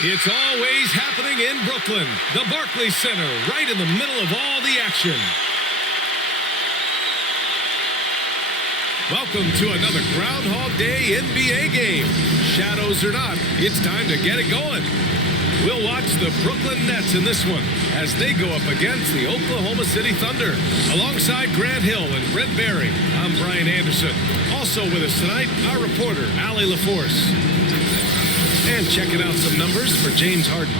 It's always happening in Brooklyn, the Barclays Center, right in the middle of all the action. Welcome to another Groundhog Day NBA game. Shadows or not, it's time to get it going. We'll watch the Brooklyn Nets in this one as they go up against the Oklahoma City Thunder. Alongside Grant Hill and Brent Barry, I'm Brian Anderson. Also with us tonight, our reporter, Allie LaForce. And checking out some numbers for James Harden.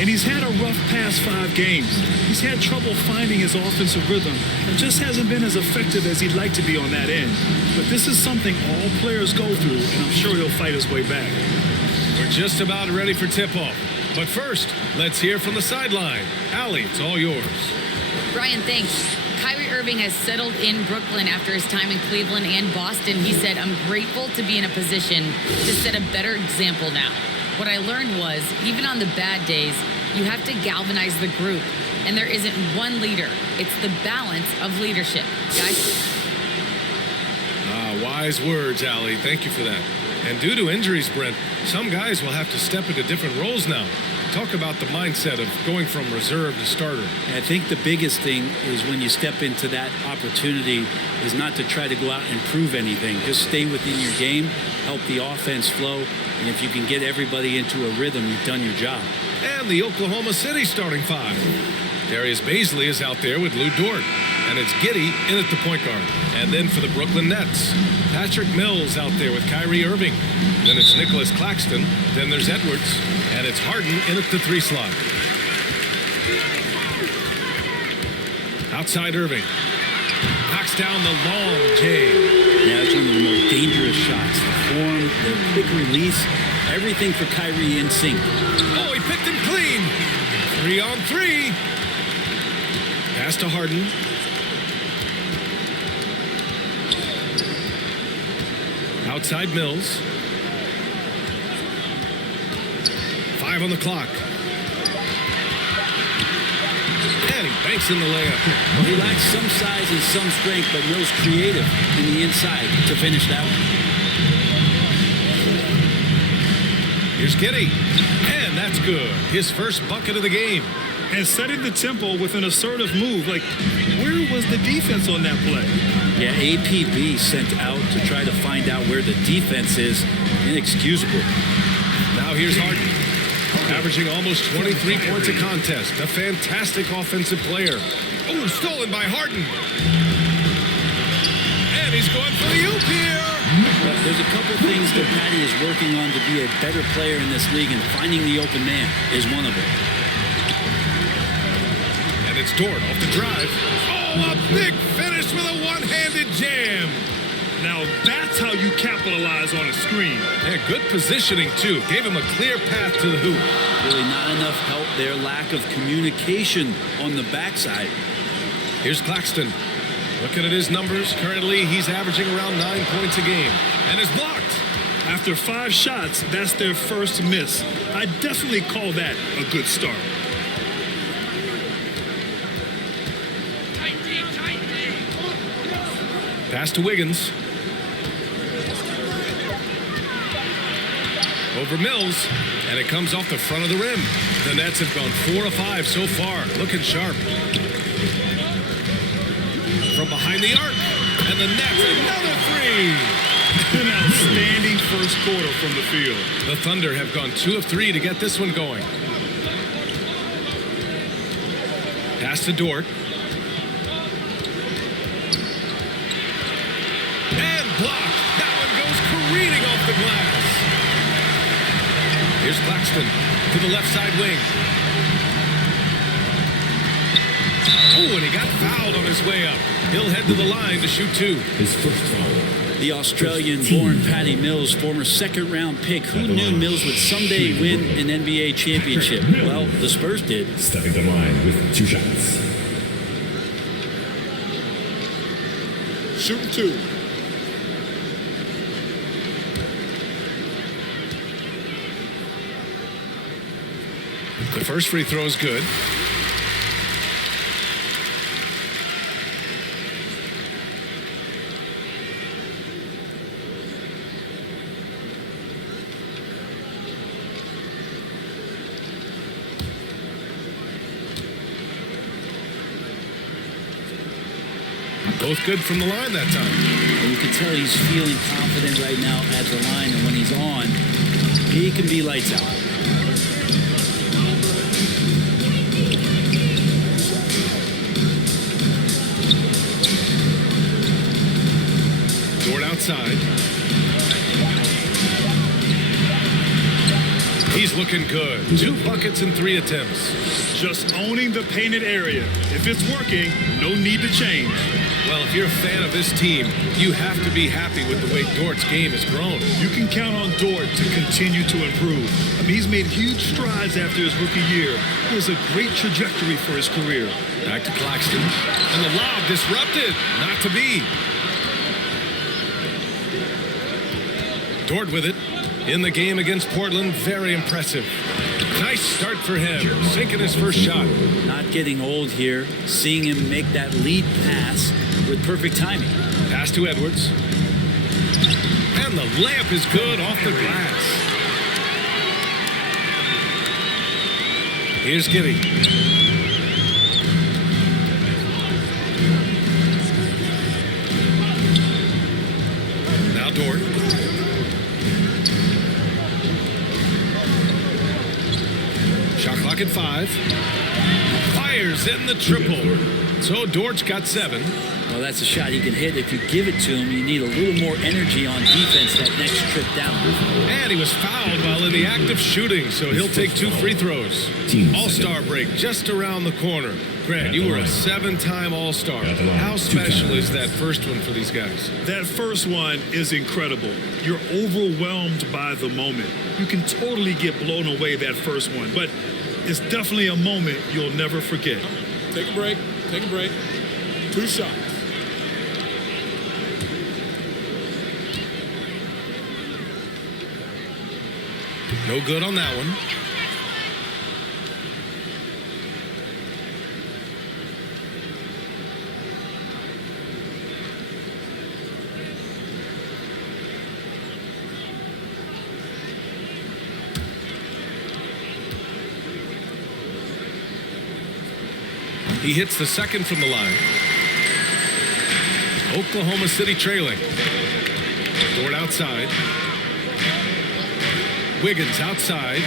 And he's had a rough past 5 games. He's had trouble finding his offensive rhythm and just hasn't been as effective as he'd like to be on that end. But this is something all players go through, and I'm sure he'll fight his way back. We're just about ready for tip-off. But first, let's hear from the sideline. Allie, it's all yours. Brian, thanks. Kyrie Irving has settled in Brooklyn after his time in Cleveland and Boston. He said, "I'm grateful to be in a position to set a better example now. What I learned was, even on the bad days, you have to galvanize the group. And there isn't one leader. It's the balance of leadership." Guys? Wise words, Allie. Thank you for that. And due to injuries, Brent, some guys will have to step into different roles now. Talk about the mindset of going from reserve to starter. I think the biggest thing is when you step into that opportunity is not to try to go out and prove anything. Just stay within your game, help the offense flow, and if you can get everybody into a rhythm, you've done your job. And the Oklahoma City starting 5. Darius Bazley is out there with Lou Dort. And it's Giddey in at the point guard. And then for the Brooklyn Nets, Patrick Mills out there with Kyrie Irving. Then it's Nicholas Claxton. Then there's Edwards. And it's Harden in at the 3 slot. Outside Irving. Knocks down the long J. Yeah, it's one of the more dangerous shots. The form, the quick release, everything for Kyrie in sync. Oh, he picked him clean. 3-on-3. Pass to Harden. Outside Mills. 5 on the clock. And he banks in the layup. Well, he lacks some size and some strength, but Mills creative in the inside to finish that one. Here's Giddey. And that's good. His first bucket of the game. And setting the tempo with an assertive move. Like, where was the defense on that play? Yeah, APB sent out to try to find out where the defense is. Inexcusable. Now here's Harden. Averaging almost 23 points a contest. A fantastic offensive player. Oh, stolen by Harden. And he's going for the oop here. But there's a couple things that Patty is working on to be a better player in this league, and finding the open man is one of them. And it's Dort off the drive. Oh, a big finish with a one-handed jam. Now that's how you capitalize on a screen. Yeah, good positioning, too. Gave him a clear path to the hoop. Really not enough help there. Lack of communication on the backside. Here's Claxton. Looking at his numbers, currently he's averaging around 9 points a game. And is blocked. After 5 shots, that's their first miss. I definitely call that a good start. Pass to Wiggins. Over Mills, and it comes off the front of the rim. The Nets have gone 4 of 5 so far, looking sharp. From behind the arc, and the Nets, another 3. An outstanding first quarter from the field. The Thunder have gone 2 of 3 to get this one going. Pass to Dort. And blocked. That one goes careening off the glass. Here's Claxton to the left side wing. Oh, and he got fouled on his way up. He'll head to the line to shoot 2. His first foul. The Australian-born Patty Mills, former second-round pick. Who knew Mills would someday win an NBA championship? Well, the Spurs did. Stepping the line with 2 shots. Shooting 2. The first free throw is good. Both good from the line that time. And you can tell he's feeling confident right now at the line, and when he's on, he can be lights out. Dort outside. He's looking good. 2 buckets in 3 attempts. Just owning the painted area. If it's working, no need to change. Well, if you're a fan of this team, you have to be happy with the way Dort's game has grown. You can count on Dort to continue to improve. I mean, he's made huge strides after his rookie year. It was a great trajectory for his career. Back to Claxton. And the lob disrupted. Not to be. Dort with it. In the game against Portland, very impressive. Nice start for him, sinking his first shot. Not getting old here, seeing him make that lead pass with perfect timing. Pass to Edwards. And the layup is good off the glass. Here's Giddy. Now Dort. Shot clock at 5. Fires in the triple. So Dort's got 7. Well, that's a shot he can hit. If you give it to him, you need a little more energy on defense that next trip down. And he was fouled while in the act of shooting, so he'll take 2 free throws. All-star break just around the corner. Grant, you were a 7-time All-Star. How special is that first one for these guys? That first one is incredible. You're overwhelmed by the moment. You can totally get blown away that first one, but it's definitely a moment you'll never forget. Take a break. Take a break. 2 shots. No good on that one. He hits the second from the line. Oklahoma City trailing. Dort outside. Wiggins outside.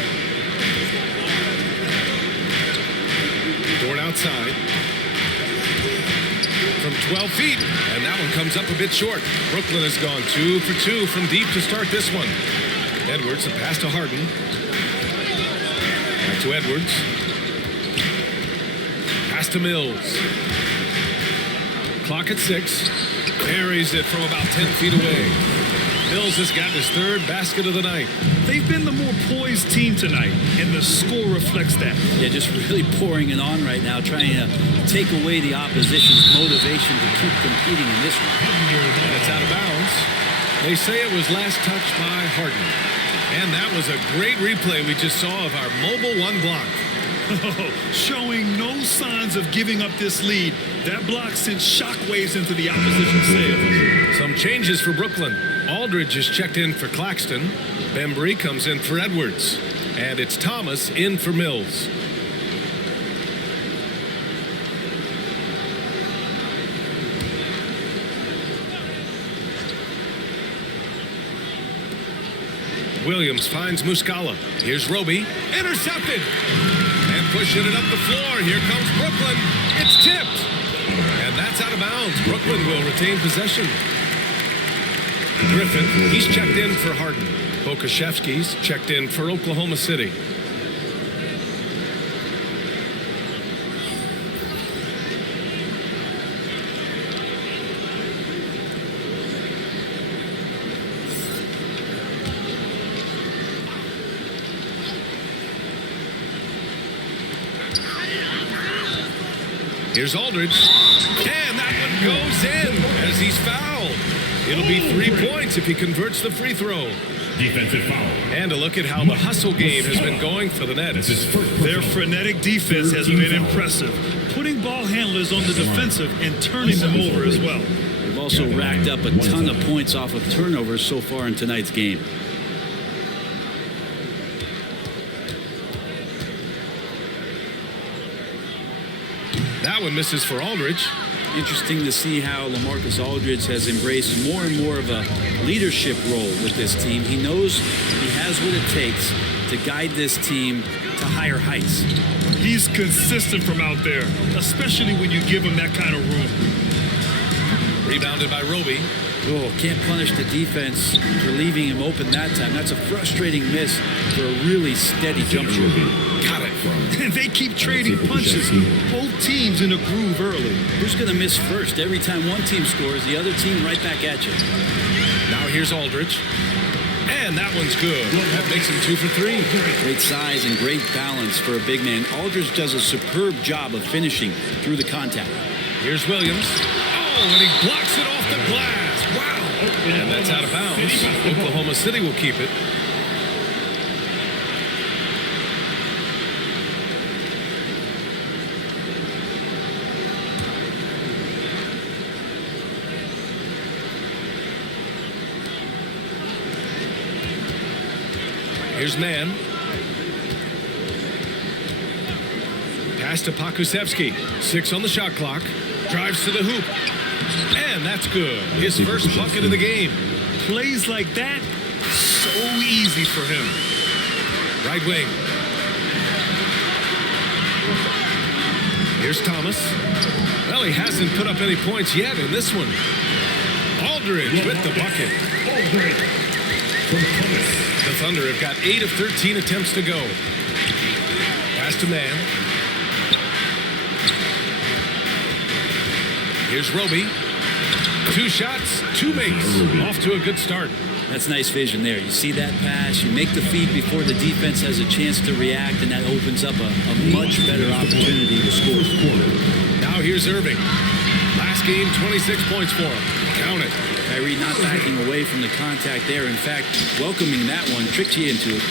Dort outside. From 12 feet. And that one comes up a bit short. Brooklyn has gone 2 for 2 from deep to start this one. Edwards, a pass to Harden. Back to Edwards. Pass to Mills. Clock at 6. Buries it from about 10 feet away. Mills has gotten his 3rd basket of the night. They've been the more poised team tonight, and the score reflects that. Yeah, just really pouring it on right now, trying to take away the opposition's motivation to keep competing in this one. And it's out of bounds. They say it was last touched by Harden. And that was a great replay we just saw of our mobile 1 block. Showing no signs of giving up this lead. That block sent shockwaves into the opposition sails. Some changes for Brooklyn. Aldridge is checked in for Claxton. Bembry comes in for Edwards. And it's Thomas in for Mills. Williams finds Muscala. Here's Roby. Intercepted. And pushing it up the floor. Here comes Brooklyn. It's tipped. And that's out of bounds. Brooklyn will retain possession. Griffin, he's checked in for Harden. Pokashevsky's checked in for Oklahoma City. Here's Aldridge. And that one goes in as he's fouled. It'll be 3 points if he converts the free throw. Defensive foul. And a look at how the hustle game has been going for the Nets. Their frenetic defense has been impressive, putting ball handlers on the defensive and turning them over as well. They've also racked up a ton of points off of turnovers so far in tonight's game. That one misses for Aldridge. Interesting to see how LaMarcus Aldridge has embraced more and more of a leadership role with this team. He knows he has what it takes to guide this team to higher heights. He's consistent from out there, especially when you give him that kind of room. Rebounded by Roby. Oh, can't punish the defense for leaving him open that time. That's a frustrating miss for a really steady jump shot. Got it. And they keep trading punches. Both teams in a groove early. Who's going to miss first? Every time one team scores, the other team right back at you. Now here's Aldridge. And that one's good. That makes him 2 for 3. Great size and great balance for a big man. Aldridge does a superb job of finishing through the contact. Here's Williams. Oh, and he blocks it off the glass. Wow. And that's out of bounds. Oklahoma City will keep it. Here's Mann. Pass to Pokusevski. 6 on the shot clock. Drives to the hoop. And that's good. His first bucket of the game. Plays like that, so easy for him. Right wing. Here's Thomas. Well, he hasn't put up any points yet in this one. Aldridge with the bucket. The Thunder have got 8 of 13 attempts to go. Pass to Mann. Here's Roby. 2 shots, 2 makes. Off to a good start. That's nice vision there. You see that pass, you make the feed before the defense has a chance to react, and that opens up a much better opportunity to score. Now here's Irving. Last game, 26 points for him. Count it. Kyrie not backing away from the contact there. In fact, welcoming that one tricked you into it.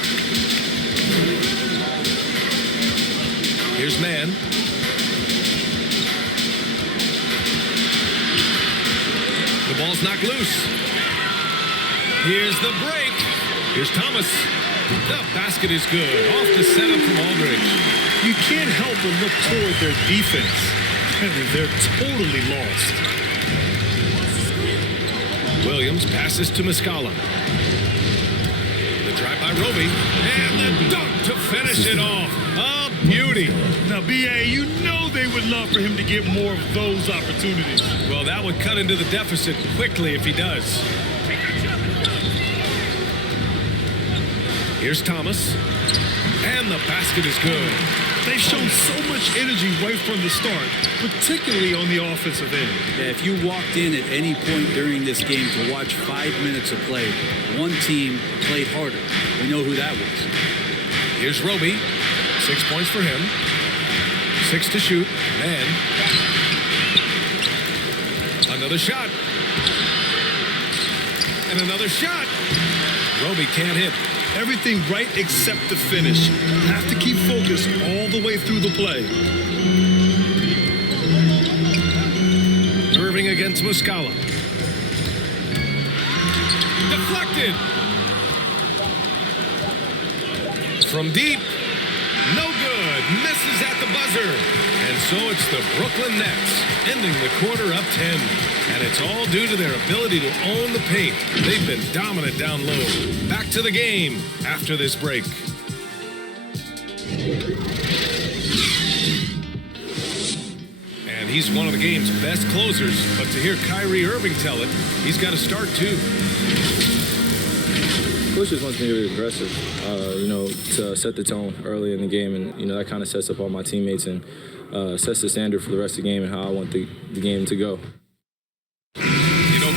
Here's Mann. The ball's knocked loose. Here's the break. Here's Thomas. The basket is good. Off the setup from Aldridge. You can't help but look toward their defense. They're totally lost. Williams passes to Muscala. The drive by Roby. And the dunk to finish it off. A beauty. Now, B.A., you know they would love for him to get more of those opportunities. Well, that would cut into the deficit quickly if he does. Here's Thomas. And the basket is good. They've shown so much energy right from the start, particularly on the offensive end. Yeah, if you walked in at any point during this game to watch 5 minutes of play, one team played harder. We know who that was. Here's Roby. 6 points for him. 6 to shoot. Mann. Another shot. And another shot. Roby can't hit. Everything right except the finish. Have to keep focused all the way through the play. Irving against Muscala. Deflected. From deep. No good. Misses at the buzzer. And so it's the Brooklyn Nets ending the quarter up 10. And it's all due to their ability to own the paint. They've been dominant down low. Back to the game after this break. And he's one of the game's best closers. But to hear Kyrie Irving tell it, he's got to start too. Coach just wants me to be aggressive, to set the tone early in the game. And, that kind of sets up all my teammates and sets the standard for the rest of the game and how I want the game to go.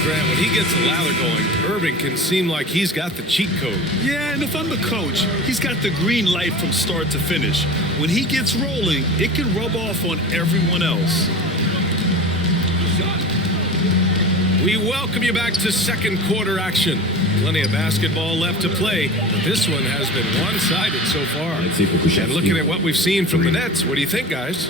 Grant, when he gets a lather going, Irving can seem like he's got the cheat code. Yeah, and if I'm the coach, he's got the green light from start to finish. When he gets rolling, it can rub off on everyone else. We welcome you back to second quarter action. Plenty of basketball left to play, but this one has been one-sided so far. And looking at what we've seen from the Nets, what do you think, guys?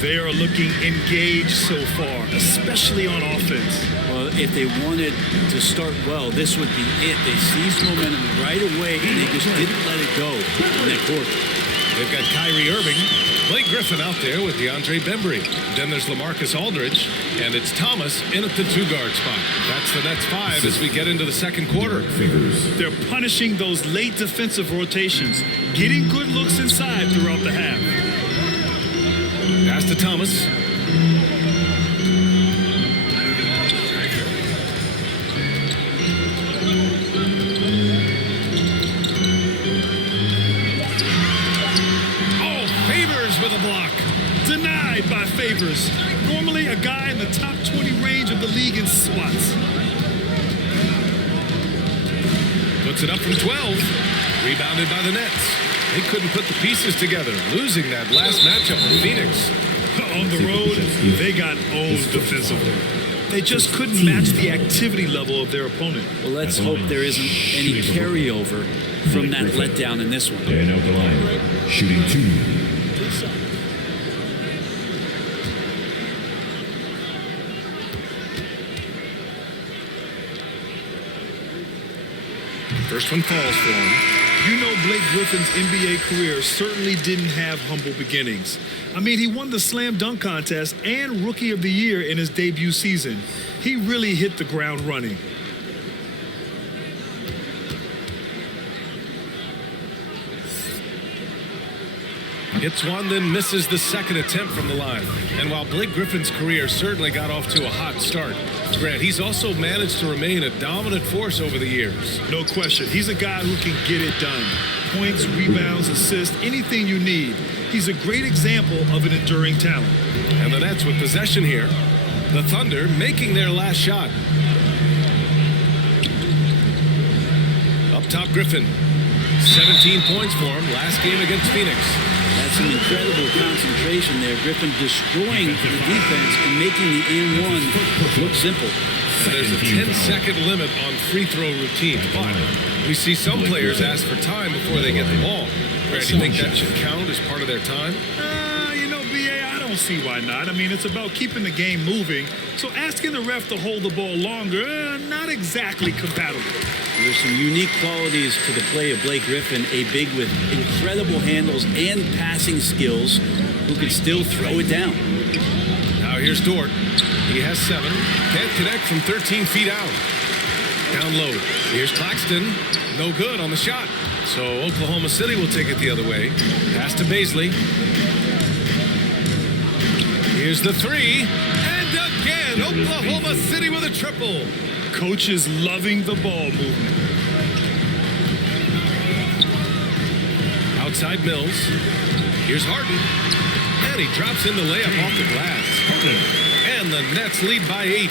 They are looking engaged so far, especially on offense. Well, if they wanted to start well, this would be it. They seized momentum right away, and they just didn't let it go in that quarter. They've got Kyrie Irving, Blake Griffin out there with DeAndre Bembry. Then there's LaMarcus Aldridge, and it's Thomas in at the 2-guard spot. That's the Nets 5 as we get into the second quarter. They're punishing those late defensive rotations, getting good looks inside throughout the half. Pass to Thomas. With a block. Denied by Favors. Normally a guy in the top 20 range of the league in swats. Puts it up from 12. Rebounded by the Nets. They couldn't put the pieces together, losing that last matchup with Phoenix. On the road, they got owned defensively. They just couldn't match the activity level of their opponent. Well, let's hope there isn't any carryover from that letdown in this one. And out the line, shooting 2. First one falls for him. You know Blake Griffin's NBA career certainly didn't have humble beginnings. I mean, he won the slam dunk contest and Rookie of the Year in his debut season. He really hit the ground running. Hits one, then misses the second attempt from the line. And while Blake Griffin's career certainly got off to a hot start, Grant, he's also managed to remain a dominant force over the years. No question. He's a guy who can get it done. Points, rebounds, assists, anything you need. He's a great example of an enduring talent. And the Nets with possession here. The Thunder making their last shot. Up top, Griffin. 17 points for him last game against Phoenix. That's an incredible concentration there. Griffin destroying the defense and making the and-one look simple. There's a 10-second limit on free throw routines, but we see some players ask for time before they get the ball. Brad, do you think that should count as part of their time? You know, B.A., I don't see why not. I mean, it's about keeping the game moving. So asking the ref to hold the ball longer, not exactly compatible. There's some unique qualities to the play of Blake Griffin, a big with incredible handles and passing skills who can still throw it down. Now here's Dort. He has 7. Can't connect from 13 feet out. Down low. Here's Claxton. No good on the shot. So Oklahoma City will take it the other way. Pass to Baisley. Here's the 3. And again, Oklahoma City with a triple. Coach is loving the ball movement. Outside Mills. Here's Harden. And he drops in the layup off the glass. And the Nets lead by 8.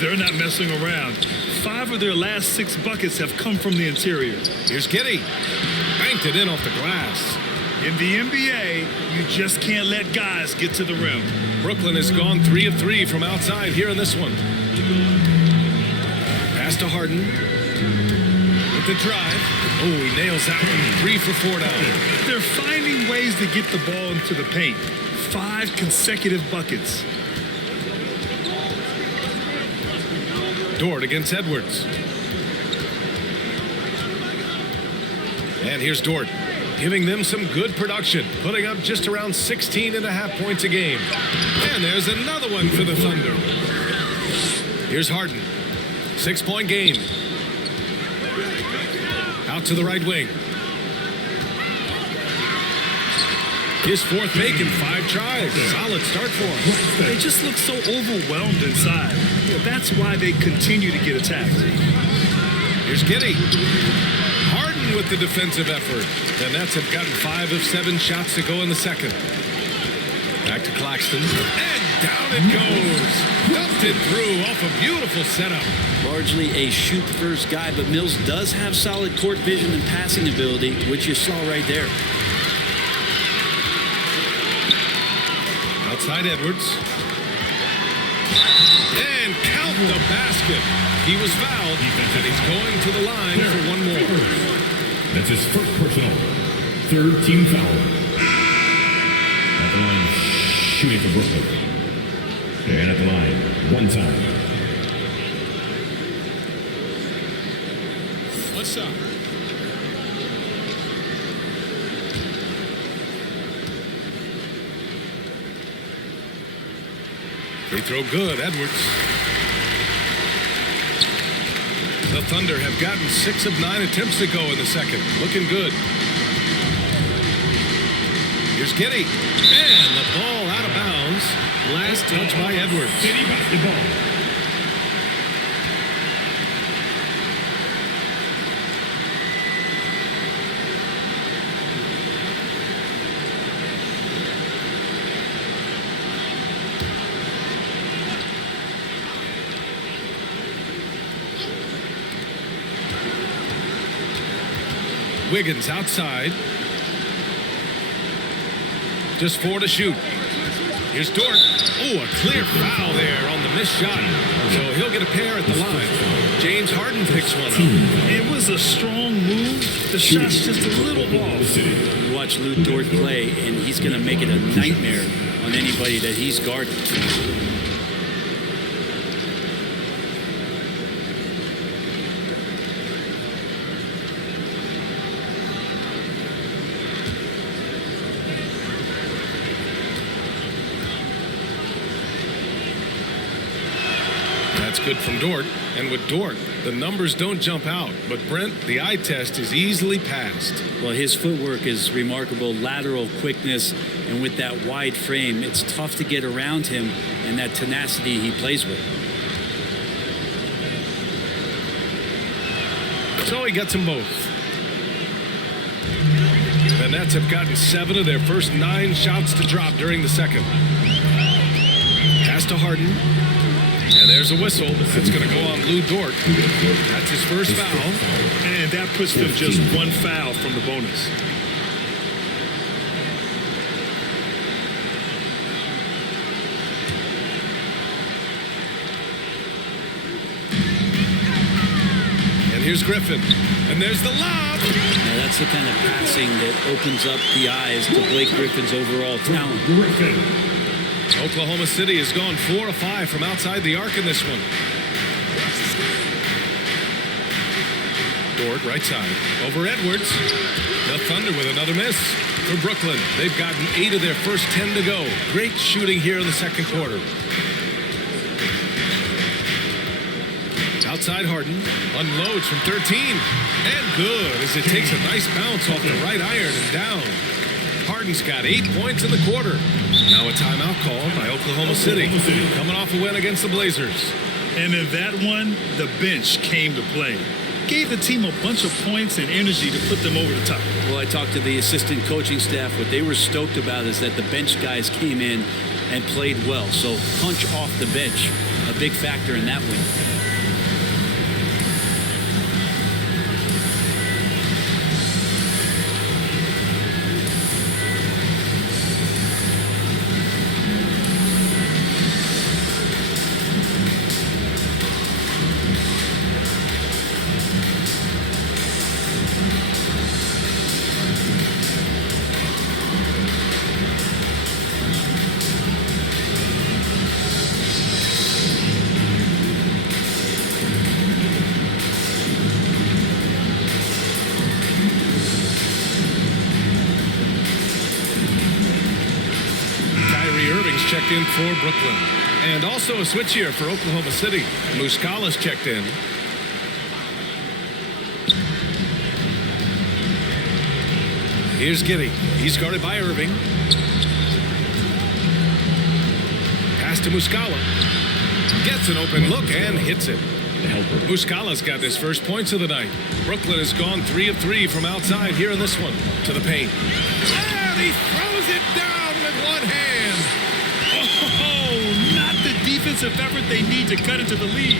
They're not messing around. 5 of their last 6 buckets have come from the interior. Here's Giddey. Banked it in off the glass. In the NBA, you just can't let guys get to the rim. Brooklyn has gone 3 of 3 from outside here in this one. Pass to Harden. With the drive. Oh, he nails that one. 3 for 4 now. They're finding ways to get the ball into the paint. 5 consecutive buckets. Dort against Edwards. And here's Dort, giving them some good production, putting up just around 16.5 points a game. And there's another one for the Thunder. Here's Harden. 6-point game. Out to the right wing. His 4th make in 5 tries. Solid start for him. They just look so overwhelmed inside. That's why they continue to get attacked. Here's Giddey. Harden with the defensive effort. The Nets have gotten 5 of 7 shots to go in the second. Back to Claxton. And down it goes. Dumped it through off a beautiful setup. Largely a shoot-first guy, but Mills does have solid court vision and passing ability, which you saw right there. Outside Edwards. And count the basket. He was fouled, and he's going to the line for one more. That's his first personal. 3rd team foul. At the line, shooting for Brooklyn. And at the line, 1 time. One shot. Free throw good, Edwards. The Thunder have gotten 6 of 9 attempts to go in the second. Looking good. Here's Giddey. And the ball out of bounds. Last touch by Edwards. City basketball. Wiggins outside. Just 4 to shoot. Here's Dort. Oh, a clear foul there on the missed shot. So he'll get a pair at the line. James Harden picks one up. It was a strong move. The shot's just a little off. You watch Lou Dort play, and he's going to make it a nightmare on anybody that he's guarding. That's good from Dort. And with Dort, the numbers don't jump out. But Brent, the eye test is easily passed. Well, his footwork is remarkable, lateral quickness, and with that wide frame, it's tough to get around him and that tenacity he plays with. So he gets them both. The Nets have gotten 7 of their first 9 shots to drop during the second. Pass to Harden. And there's a whistle. That's going to go on Lou Dort. That's his first foul. And that puts them just 1 foul from the bonus. And here's Griffin. And there's the lob. Now that's the kind of passing that opens up the eyes to Blake Griffin's overall talent. Griffin. Oklahoma City has gone 4 of 5 from outside the arc in this one. Dort, right side. Over Edwards. The Thunder with another miss. For Brooklyn, they've gotten 8 of their first 10 to go. Great shooting here in the second quarter. Outside Harden. Unloads from 13. And good as it takes a nice bounce off the right iron and down. Harden's got 8 points in the quarter. Now a timeout called by Oklahoma City. Coming off a win against the Blazers. And in that one, the bench came to play. Gave the team a bunch of points and energy to put them over the top. Well, I talked to the assistant coaching staff. What they were stoked about is that the bench guys came in and played well. So punch off the bench, a big factor in that win. Checked in for Brooklyn. And also a switch here for Oklahoma City. Muscala's checked in. Here's Giddey. He's guarded by Irving. Pass to Muscala. Gets an open look and hits it. Muscala's got his first points of the night. Brooklyn has gone 3 of 3 from outside here in this one. To the paint. And he throws it down with one hand. Oh, not the defensive effort they need to cut into the lead.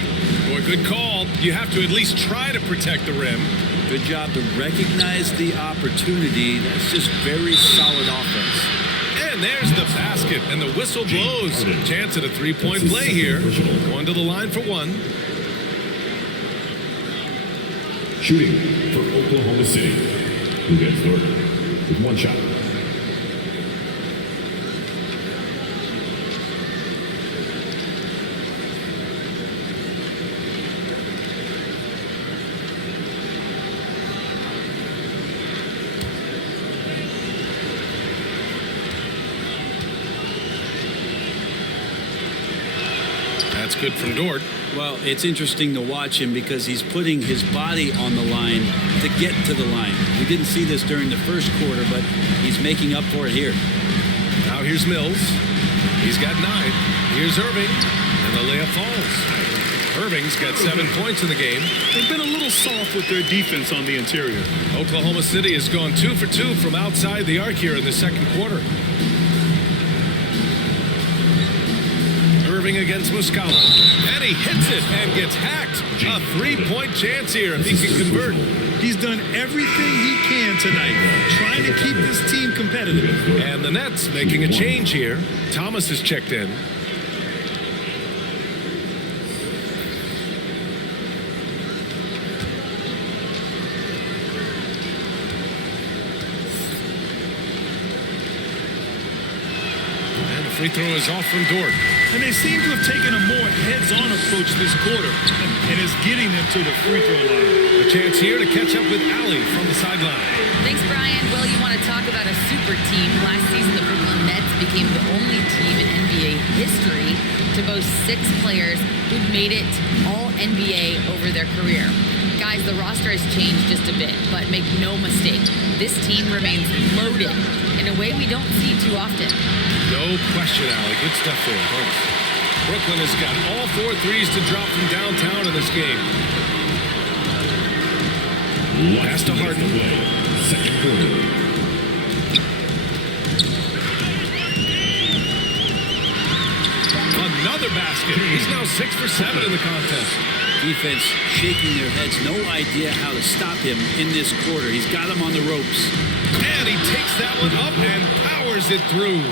Boy, good call. You have to at least try to protect the rim. Good job to recognize the opportunity. That's just very solid offense. And there's the basket, and the whistle blows. Chance at a 3-point play here. Going to the line for 1. Shooting for Oklahoma City. Who gets Dort with 1 shot. good from Dort. Well, it's interesting to watch him because he's putting his body on the line to get to the line. We didn't see this during the first quarter, but he's making up for it here. Now here's Mills. He's got 9. Here's Irving, and the layup falls. Irving's got 7 points in the game. They've been a little soft with their defense on the interior. Oklahoma City has gone 2 for 2 from outside the arc here in the second quarter. Irving against Muscala, and he hits it and gets hacked. A 3-point chance here if he can convert. He's done everything he can tonight, trying to keep this team competitive. And the Nets making a change here. Thomas has checked in. And the free throw is off from Dort. And they seem to have taken a more heads-on approach this quarter, and it's getting them to the free throw line. A chance here to catch up with Allie from the sideline. Thanks, Brian. Well, you want to talk about a super team. Last season, the Brooklyn Nets became the only team in NBA history to boast 6 players who'd made it all NBA over their career. Guys, the roster has changed just a bit, but make no mistake, this team remains loaded in a way we don't see too often. No question, Allie. Good stuff there, folks. Brooklyn has got all 4 threes to drop from downtown in this game. Pass to Harden. Second quarter. Another basket. He's now 6 for 7 in the contest. Defense shaking their heads. No idea how to stop him in this quarter. He's got him on the ropes. And he takes that one up and powers it through.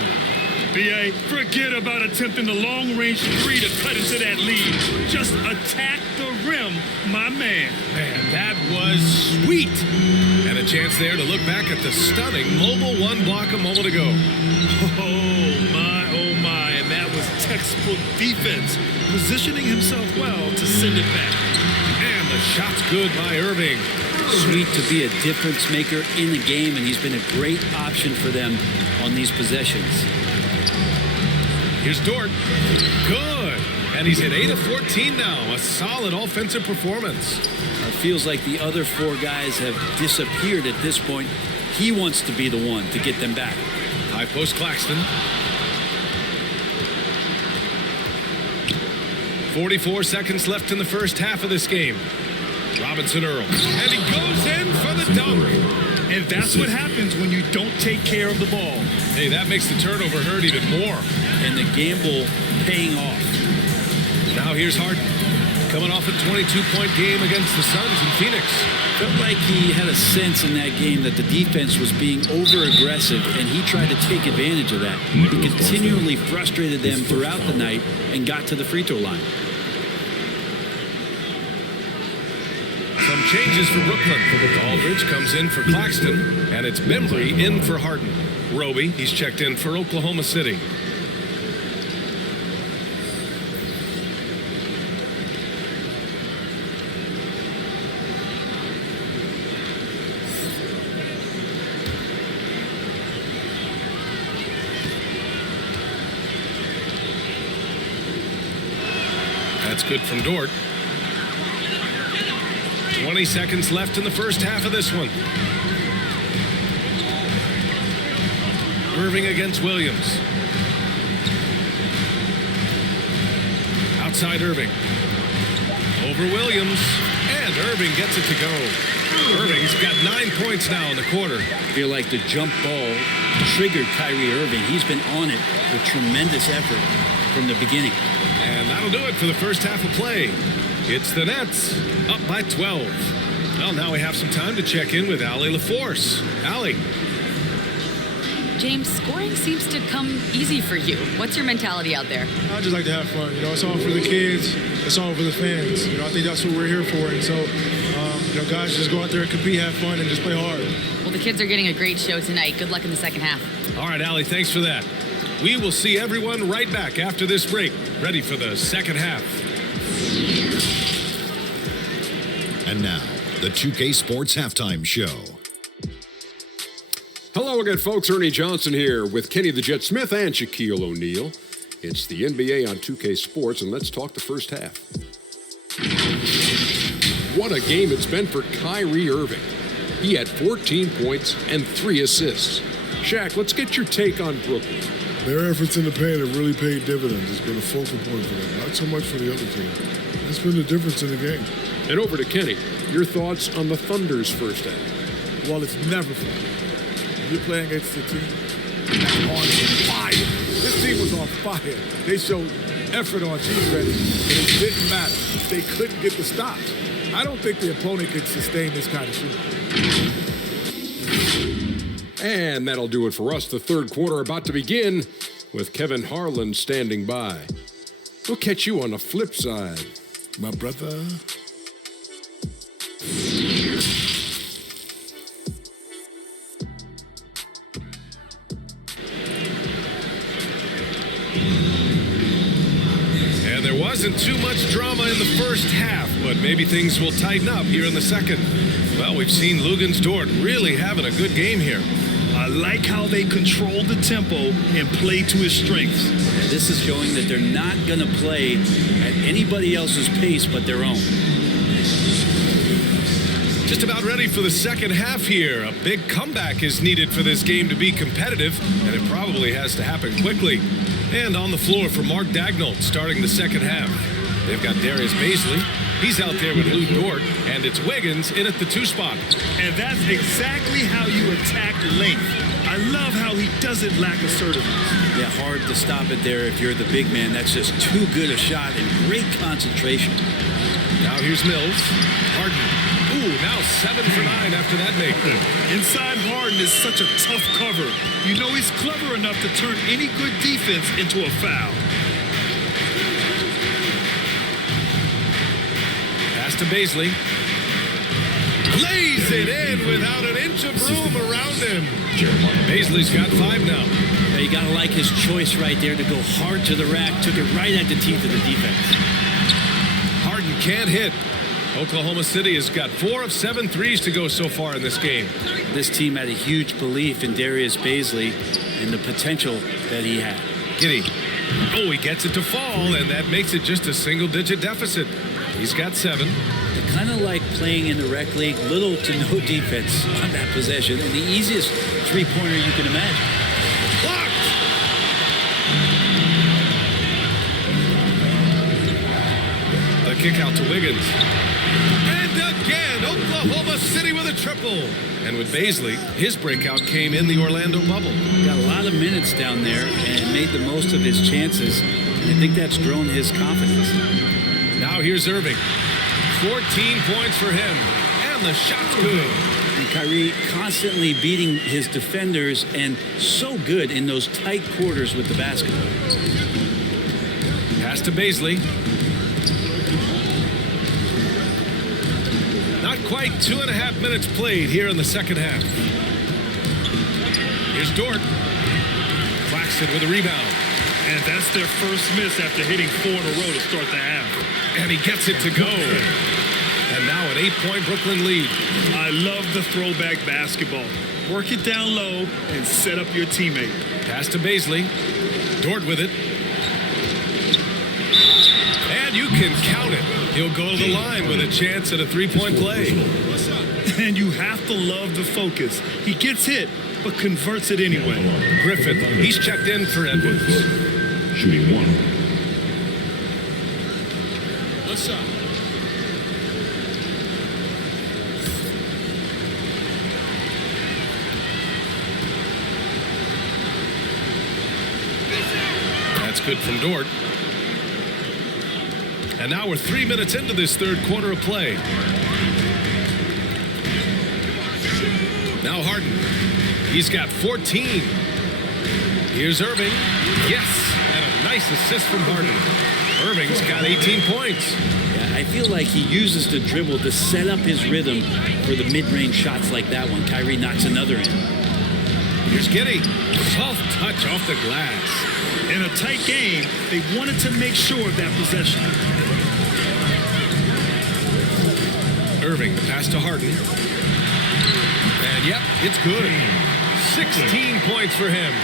B.A., forget about attempting the long-range 3 to cut into that lead. Just attack the rim, my man. Man, that was sweet. And a chance there to look back at the stunning mobile 1 block a moment ago. Oh my, and that was textbook defense, positioning himself well to send it back. And the shot's good by Irving. Sweet to be a difference maker in the game, and he's been a great option for them on these possessions. Here's Dort. Good. And he's hit 8 of 14 now. A solid offensive performance. It feels like the other 4 guys have disappeared at this point. He wants to be the one to get them back. High post Claxton. 44 seconds left in the first half of this game. Robinson Earl. And he goes in for the dunk. And that's what happens when you don't take care of the ball. Hey, that makes the turnover hurt even more. And the gamble paying off. Now here's Harden. Coming off a 22-point game against the Suns in Phoenix. Felt like he had a sense in that game that the defense was being over-aggressive, and he tried to take advantage of that. He continually frustrated them throughout the night and got to the free throw line. Some changes for Brooklyn. Aldridge comes in for Claxton, and it's Bembry in for Harden. Roby, he's checked in for Oklahoma City. That's good from Dort. 20 seconds left in the first half of this one. Irving against Williams. Outside Irving. Over Williams. And Irving gets it to go. Irving's got 9 points now in the quarter. I feel like the jump ball triggered Kyrie Irving. He's been on it with tremendous effort from the beginning. And that'll do it for the first half of play. It's the Nets up by 12. Well, now we have some time to check in with Allie LaForce. Allie. James, scoring seems to come easy for you. What's your mentality out there? I just like to have fun. You know, it's all for the kids. It's all for the fans. You know, I think that's what we're here for. And so, you know, guys, just go out there and compete, have fun, and just play hard. Well, the kids are getting a great show tonight. Good luck in the second half. All right, Allie, thanks for that. We will see everyone right back after this break, ready for the second half. And now, the 2K Sports Halftime Show. Hello again, folks. Ernie Johnson here with Kenny the Jet Smith and Shaquille O'Neal. It's the NBA on 2K Sports, and let's talk the first half. What a game it's been for Kyrie Irving. He had 14 points and 3 assists. Shaq, let's get your take on Brooklyn. Their efforts in the paint have really paid dividends. It's been a focal point for them, not so much for the other team. That's been the difference in the game. And over to Kenny, your thoughts on the Thunder's first half. Well, it's never fun. You're playing against a team on fire. This team was on fire. They showed effort on defense, and it didn't matter. They couldn't get the stops. I don't think the opponent could sustain this kind of shooting. And that'll do it for us. The third quarter about to begin with Kevin Harlan standing by. We'll catch you on the flip side, my brother. And there wasn't too much drama in the first half, but maybe things will tighten up here in the second. Well, we've seen Dort really having a good game here. I like how they control the tempo and play to his strengths. This is showing that they're not going to play at anybody else's pace but their own. Just about ready for the second half here. A big comeback is needed for this game to be competitive, and it probably has to happen quickly. And on the floor for Mark Daigneault starting the second half. They've got Darius Bazley. He's out there with Lou Dort, and it's Wiggins in at the 2 spot. And that's exactly how you attack length. I love how he doesn't lack assertiveness. Yeah, hard to stop it there if you're the big man. That's just too good a shot and great concentration. Now here's Mills. Harden. Ooh, now 7 for 9 after that make. Inside Harden is such a tough cover. You know he's clever enough to turn any good defense into a foul. To Bazley. Lays it in without an inch of room around him. Bazley's got 5 now. Yeah, you got to like his choice right there to go hard to the rack. Took it right at the teeth of the defense. Harden can't hit. Oklahoma City has got 4 of 7 threes to go so far in this game. This team had a huge belief in Darius Bazley and the potential that he had. Giddey. Oh, he gets it to fall, and that makes it just a single-digit deficit. He's got 7. Kind of like playing in the rec league, little to no defense on that possession, and the easiest three-pointer you can imagine. Blocked! The kick out to Wiggins. And again, Oklahoma City with a triple. And with Bazley, his breakout came in the Orlando bubble. Got a lot of minutes down there and made the most of his chances, and I think that's grown his confidence. Now here's Irving. 14 points for him. And the shot's good. And Kyrie constantly beating his defenders and so good in those tight quarters with the basketball. Pass to Bazley. Not quite 2.5 minutes played here in the second half. Here's Dort. Claxton with a rebound. And that's their first miss after hitting 4 in a row to start the half. And he gets it to go. And now an 8-point Brooklyn lead. I love the throwback basketball. Work it down low and set up your teammate. Pass to Bazley. Dort with it. And you can count it. He'll go to the line with a chance at a 3-point play. And you have to love the focus. He gets hit, but converts it anyway. Griffin, he's checked in for Edwards. Shooting 1. Let's shot. That's good from Dort. And now we're 3 minutes into this third quarter of play. Now Harden. He's got 14. Here's Irving. Yes, and a nice assist from Harden. Irving's got 18 points. Yeah, I feel like he uses the dribble to set up his rhythm for the mid-range shots like that one. Kyrie knocks another in. Here's Giddey. Soft touch off the glass. In a tight game, they wanted to make sure of that possession. Irving, the pass to Harden. And yep, it's good. 16 points for him.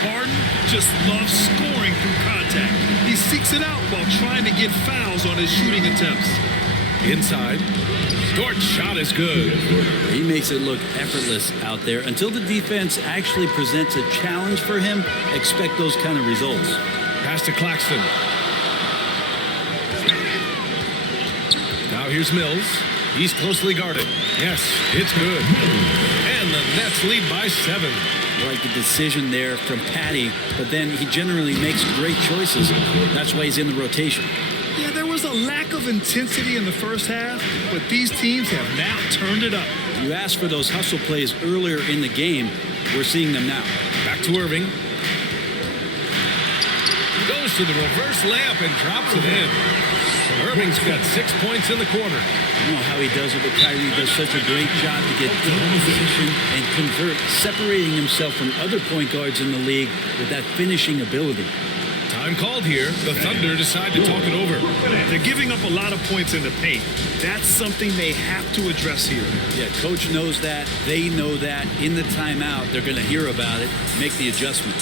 Harden just loves scoring through contact. contact. He seeks it out while trying to get fouls on his shooting attempts. Inside. Dort's shot is good. He makes it look effortless out there. Until the defense actually presents a challenge for him, expect those kind of results. Pass to Claxton. Now here's Mills. He's closely guarded. Yes, it's good. And the Nets lead by 7. Like the decision there from Patty, but then he generally makes great choices. That's why he's in the rotation. Yeah, there was a lack of intensity in the first half, but these teams have now turned it up. You asked for those hustle plays earlier in the game. We're seeing them now. Back to Irving. Goes to the reverse layup and drops it in. Irving's got 6 points in the quarter. I don't know how he does it, but Kyrie does such a great job to get deep in position and convert, separating himself from other point guards in the league with that finishing ability. Time called here. The Thunder decide to talk it over. They're giving up a lot of points in the paint. That's something they have to address here. Yeah, coach knows that. They know that. In the timeout, they're going to hear about it, make the adjustment.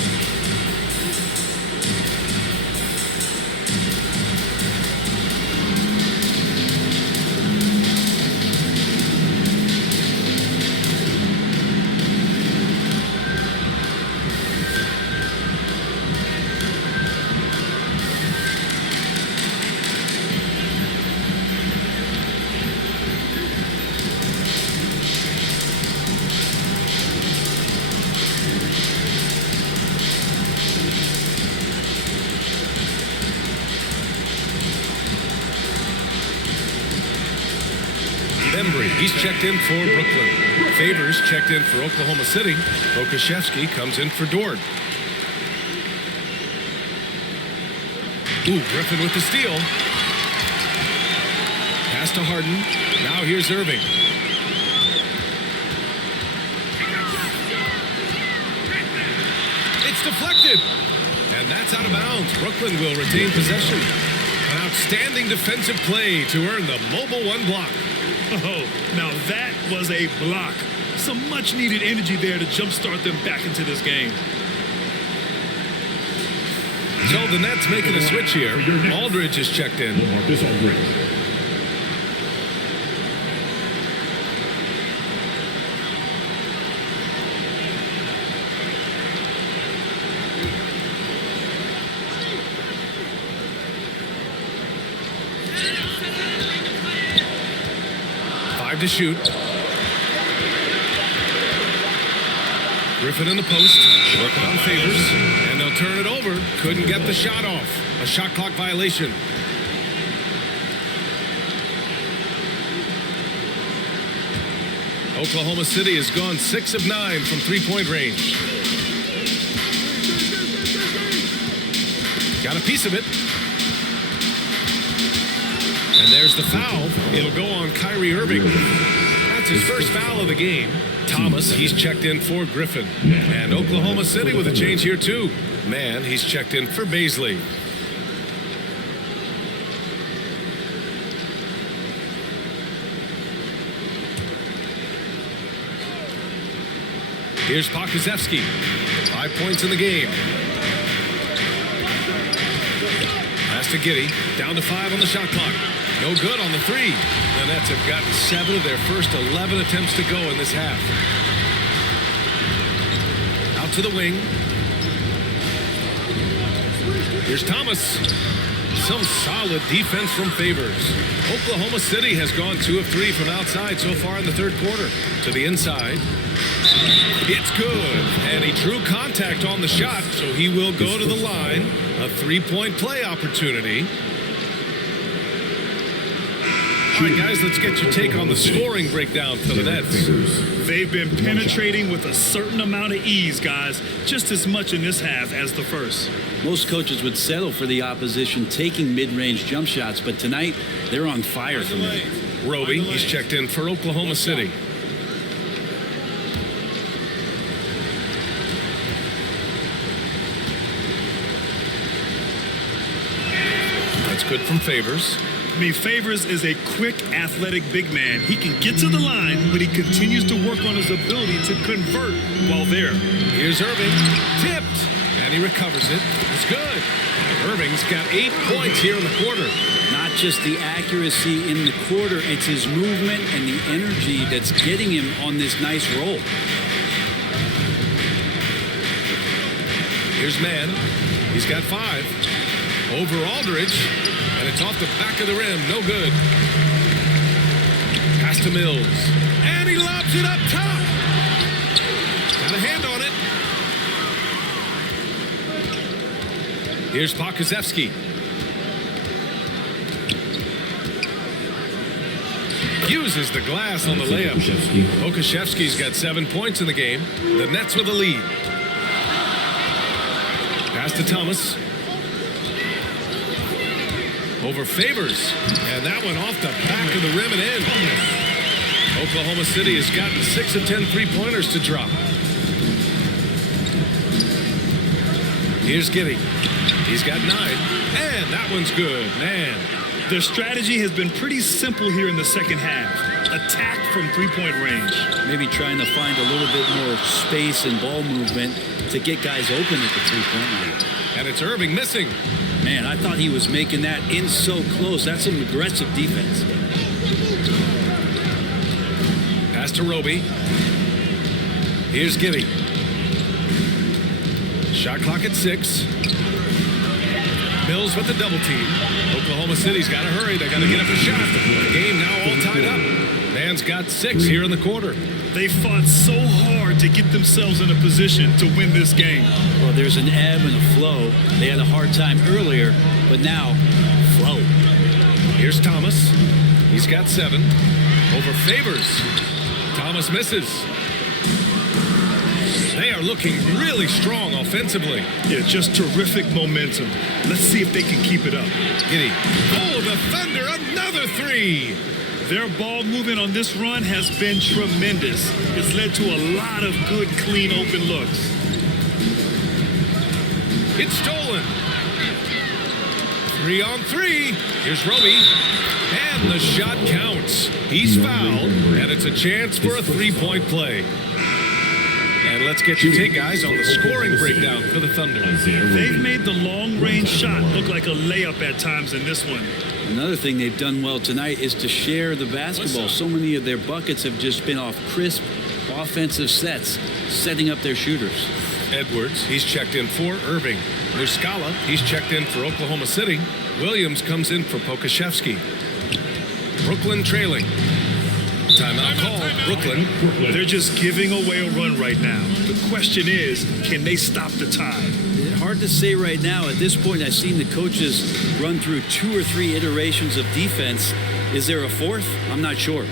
He's checked in for Brooklyn. Favors checked in for Oklahoma City. Okashevsky comes in for Dort. Ooh, Griffin with the steal. Pass to Harden. Now here's Irving. It's deflected. And that's out of bounds. Brooklyn will retain possession. An outstanding defensive play to earn the mobile 1 block. Oh, now that was a block. Some much-needed energy there to jumpstart them back into this game. So the Nets making a switch here. Aldridge is checked in. Marcus Aldridge. To shoot. Griffin in the post, working on Favors, and they'll turn it over. Couldn't get the shot off. A shot clock violation. Oklahoma City has gone 6 of 9 from three-point range. Got a piece of it. And there's the foul. It'll go on Kyrie Irving. That's his first foul of the game. Thomas, he's checked in for Griffin. And Oklahoma City with a change here, too. Man, he's checked in for Baisley. Here's Pokusevski. 5 points in the game. Pass to Giddey. Down to 5 on the shot clock. No good on the 3. The Nets have gotten 7 of their first 11 attempts to go in this half. Out to the wing. Here's Thomas. Some solid defense from Favors. Oklahoma City has gone 2 of 3 from outside so far in the third quarter. To the inside. It's good. And he drew contact on the shot, so he will go to the line. A 3-point play opportunity. All right, guys, let's get your take on the scoring breakdown for the Nets. They've been penetrating with a certain amount of ease, guys, just as much in this half as the first. Most coaches would settle for the opposition taking mid-range jump shots, but tonight they're on fire for me. Roby, he's checked in for Oklahoma City. That's good from Favors. I mean, Favors is a quick, athletic big man. He can get to the line, but he continues to work on his ability to convert while there. Here's Irving. Tipped. And he recovers it. It's good. Irving's got 8 points here in the quarter. Not just the accuracy in the quarter, it's his movement and the energy that's getting him on this nice roll. Here's Mann. He's got 5. Over Aldridge. And it's off the back of the rim. No good. Pass to Mills. And he lobs it up top. Got a hand on it. Here's Pokusevski. Uses the glass on the layup. Pokusevski's got 7 points in the game. The Nets with a lead. Pass to Thomas. Over Favors. And that one off the back of the rim and in. Oklahoma City has gotten 6 of 10 three-pointers to drop. Here's Giddey. He's got 9. And that one's good. Man. Their strategy has been pretty simple here in the second half. Attack from three-point range. Maybe trying to find a little bit more space and ball movement to get guys open at the three-point line. And it's Irving missing. Man, I thought he was making that in so close. That's some aggressive defense. Pass to Roby. Here's Giddey. Shot clock at 6. Mills with the double team. Oklahoma City's got to hurry. They got to get up a shot. The game now all tied up. Man's got 6 here in the quarter. They fought so hard to get themselves in a position to win this game. Well, there's an ebb and a flow. They had a hard time earlier, but now, flow. Here's Thomas. He's got 7. Over Favors. Thomas misses. They are looking really strong offensively. Yeah, just terrific momentum. Let's see if they can keep it up. Giddey. Oh, the Thunder, another 3. Their ball movement on this run has been tremendous. It's led to a lot of good, clean, open looks. It's stolen. 3 on 3. Here's Roby. And the shot counts. He's fouled, and it's a chance for a 3-point play. And let's get your take, guys, on the scoring breakdown for the Thunder. They've made the long-range shot look like a layup at times in this one. Another thing they've done well tonight is to share the basketball. So many of their buckets have just been off crisp offensive sets, setting up their shooters. Edwards, he's checked in for Irving. Muscala, he's checked in for Oklahoma City. Williams comes in for Pokusevski. Brooklyn trailing. Timeout call. Brooklyn. They're just giving away a run right now. The question is, can they stop the tide? Hard to say right now. At this point, I've seen the coaches run through 2 or 3 iterations of defense. Is there a 4th? I'm not sure.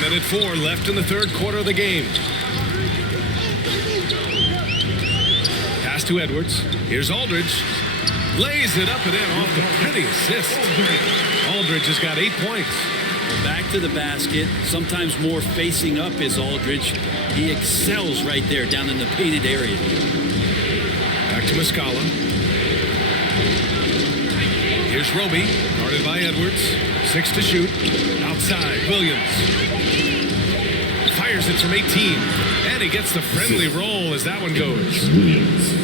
Minute 4 left in the third quarter of the game. Pass to Edwards. Here's Aldridge. Lays it up and in off the pretty assist. Aldridge has got 8 points. Back to the basket. Sometimes more facing up is Aldridge. He excels right there down in the painted area. Back to Muscala. Here's Roby. Guarded by Edwards. 6 to shoot. Outside. Williams. Fires it from 18. And he gets the friendly roll as that one goes.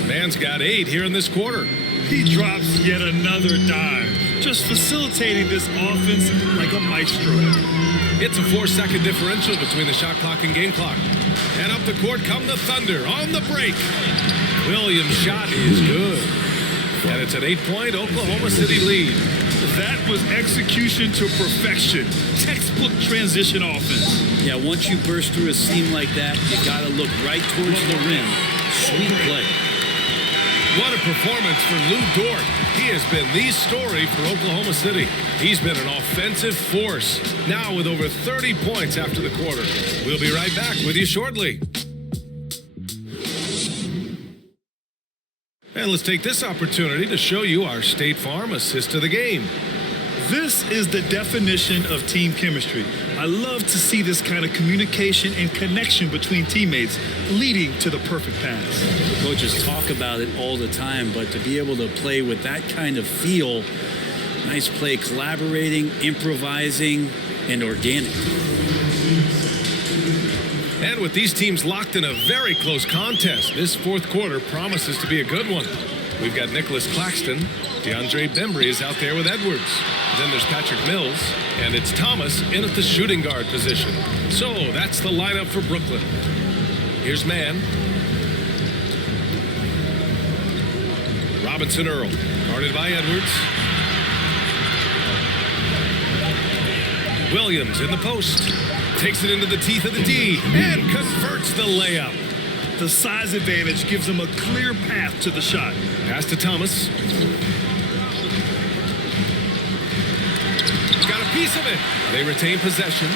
Man's got 8 here in this quarter. He drops yet another dive. Just facilitating this offense like a maestro. It's a 4-second differential between the shot clock and game clock. And up the court come the Thunder on the break. Williams' shot is good. And it's an 8-point Oklahoma City lead. That was execution to perfection. Textbook transition offense. Yeah, once you burst through a seam like that, you got to look right towards the rim. Sweet play. What a performance for Lou Dort. He has been the story for Oklahoma City. He's been an offensive force, now with over 30 points after the quarter. We'll be right back with you shortly. And let's take this opportunity to show you our State Farm assist of the game. This is the definition of team chemistry. I love to see this kind of communication and connection between teammates leading to the perfect pass. Coaches talk about it all the time, but to be able to play with that kind of feel, nice play, collaborating, improvising, and organic. And with these teams locked in a very close contest, this fourth quarter promises to be a good one. We've got Nicholas Claxton. DeAndre Bembry is out there with Edwards. Then there's Patrick Mills, and it's Thomas in at the shooting guard position. So that's the lineup for Brooklyn. Here's Mann. Robinson Earl, guarded by Edwards. Williams in the post. Takes it into the teeth of the D and converts the layup. The size advantage gives him a clear path to the shot. Pass to Thomas. Got a piece of it. They retain possession.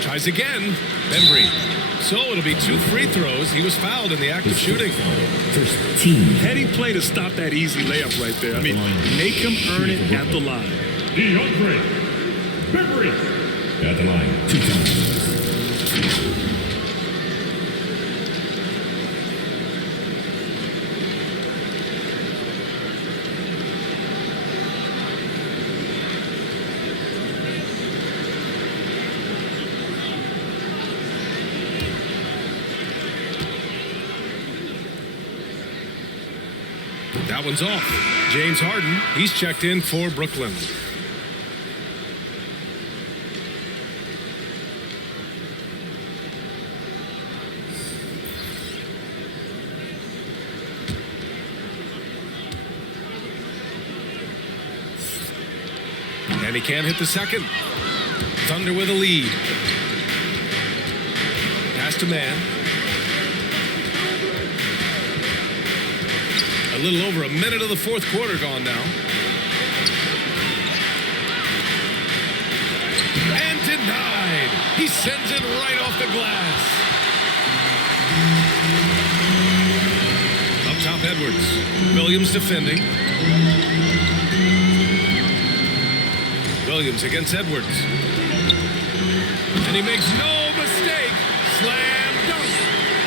Tries again. Bembry. So it'll be 2 free throws. He was fouled in the act of shooting. First team. Heady play to stop that easy layup right there. I mean, make him earn it at the line. DeAndre Bembry at the line 2 times. That one's off. James Harden, he's checked in for Brooklyn. And he can't hit the second. Thunder with a lead. Pass to Mann. A little over a minute of the fourth quarter gone now. And denied. He sends it right off the glass. Up top, Edwards. Williams defending. Williams against Edwards. And he makes no mistake. Slam dunk.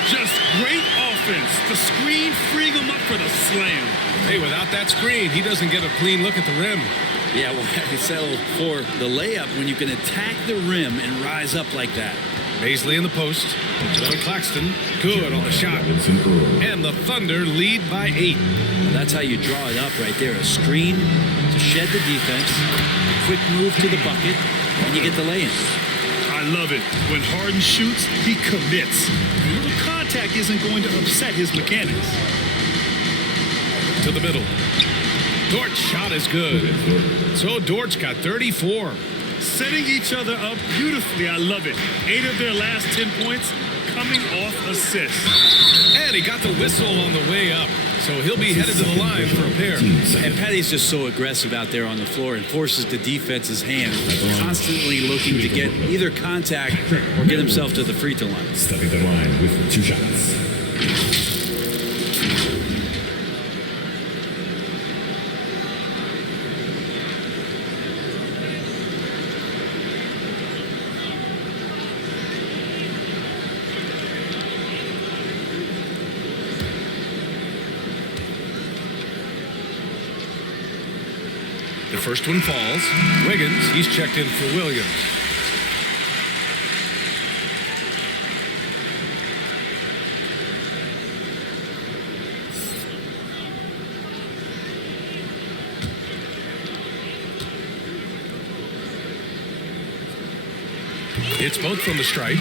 Just great offense. The screen freeing him up for the slam. Hey, without that screen, he doesn't get a clean look at the rim. Yeah, well, I settled for the layup when you can attack the rim and rise up like that. Baisley in the post. John Claxton, good on the shot. And the Thunder lead by 8. Well, that's how you draw it up right there. A screen to shed the defense, quick move to the bucket, and you get the lay-in. I love it. When Harden shoots, he commits. A little contact isn't going to upset his mechanics. To the middle. Dort's shot is good. So Dort's got 34. Setting each other up beautifully. I love it. 8 of their last 10 points coming off assists. And he got the whistle on the way up. So he'll be headed to the line for a pair. And Patty's just so aggressive out there on the floor and forces the defense's hand, constantly looking to get either contact or get himself to the free throw line. Stepping the line with 2 shots. The first one falls. Wiggins, he's checked in for Williams. It's both from the stripe.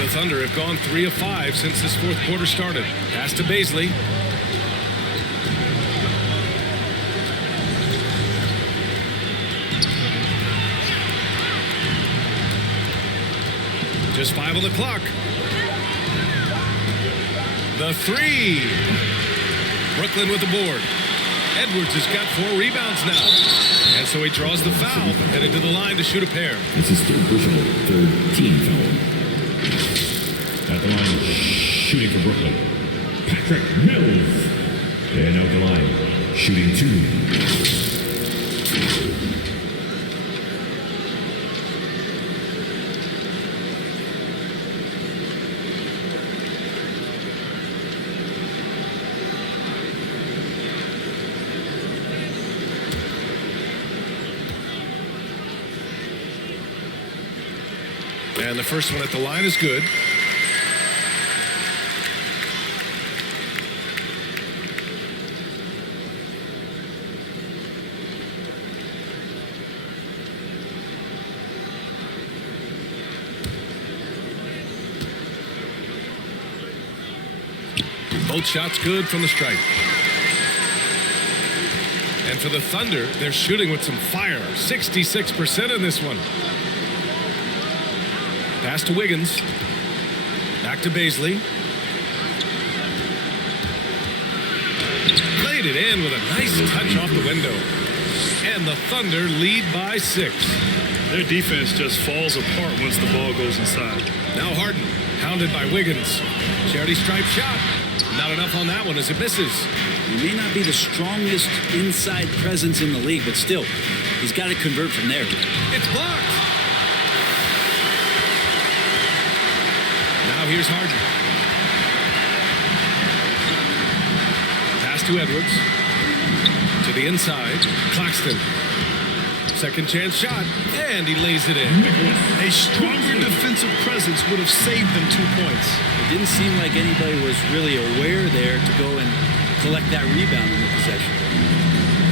The Thunder have gone 3 of 5 since this fourth quarter started. Pass to Baisley. Just 5 on the clock. The 3. Brooklyn with the board. Edwards has got 4 rebounds now. And so he draws the foul, headed to the line to shoot a pair. It's his third personal, third team foul. At the line, shooting for Brooklyn, Patrick Mills. And out the line, shooting 2. And the first one at the line is good. Both shots good from the stripe. And for the Thunder, they're shooting with some fire. 66% in this one. Pass to Wiggins. Back to Baisley. Played it in with a nice touch off the window. And the Thunder lead by 6. Their defense just falls apart once the ball goes inside. Now Harden, hounded by Wiggins. Charity stripe shot. Not enough on that one as it misses. He may not be the strongest inside presence in the league, but still, he's got to convert from there. It's blocked. Now here's Harden. Pass to Edwards. To the inside. Claxton. Second chance shot. And he lays it in. A stronger defensive presence would have saved them 2 points. It didn't seem like anybody was really aware there to go and collect that rebound in the possession.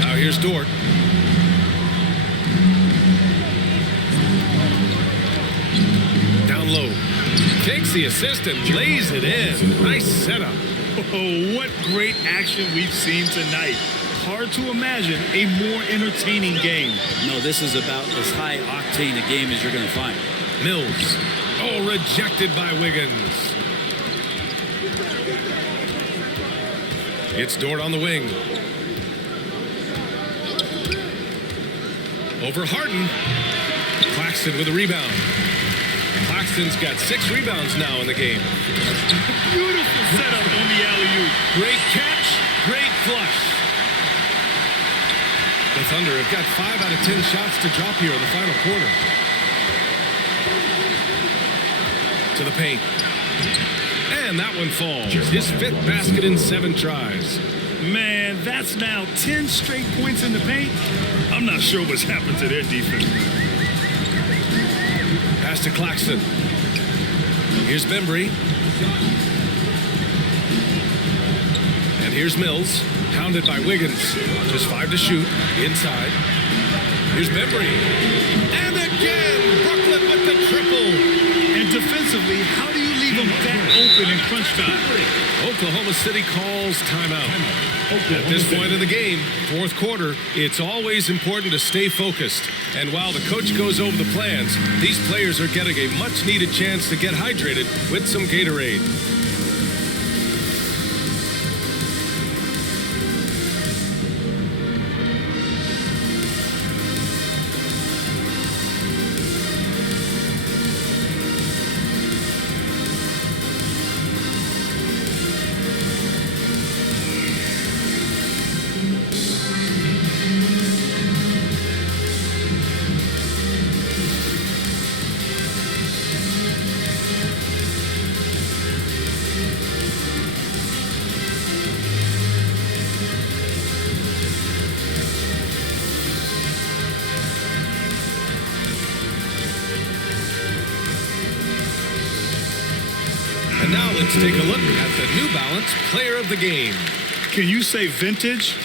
Now here's Dort. Down low. Takes the assist and lays it in. Nice setup. Oh, what great action we've seen tonight. Hard to imagine a more entertaining game. No, this is about as high octane a game as you're going to find. Mills. Oh, rejected by Wiggins. It's Dort on the wing. Over Harden. Claxton with a rebound. Claxton's got 6 rebounds now in the game. Beautiful setup on the alley-oop. Great catch, great flush. The Thunder have got 5 out of 10 shots to drop here in the final quarter. To the paint. And that one falls. His 5th basket in 7 tries. Man, that's now 10 straight points in the paint. I'm not sure what's happened to their defense. Pass to Claxton. Here's Bembry. And here's Mills. Hounded by Wiggins. Just 5 to shoot. Inside. Here's Bembry. And again, Brooklyn with the triple. And defensively, how do you leave them that open in crunch time? Oklahoma City calls timeout. At this point in the game, 4th quarter, it's always important to stay focused. And while the coach goes over the plans, these players are getting a much-needed chance to get hydrated with some Gatorade. And now let's take a look at the New Balance Player of the Game. Can you say vintage?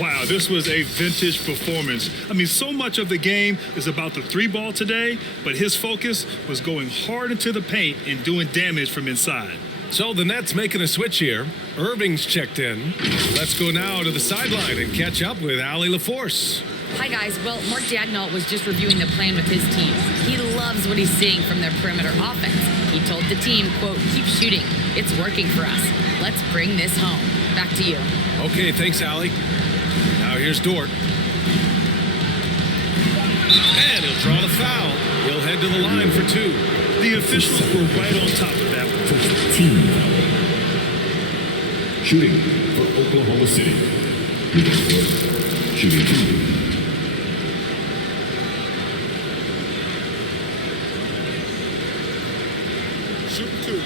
Wow, this was a vintage performance. I mean, so much of the game is about the 3-ball today, but his focus was going hard into the paint and doing damage from inside. So the Nets making a switch here. Irving's checked in. Let's go now to the sideline and catch up with Allie LaForce. Hi, guys. Well, Mark Dagnall was just reviewing the plan with his team. He loves loves what he's seeing from their perimeter offense. He told the team, quote, "Keep shooting. It's working for us. Let's bring this home." Back to you. Okay, thanks, Allie. Now here's Dort. And he'll draw the foul. He'll head to the line for 2. The officials were right on top of that one. First team foul. Shooting for Oklahoma City. Shooting 2. Shoot 2.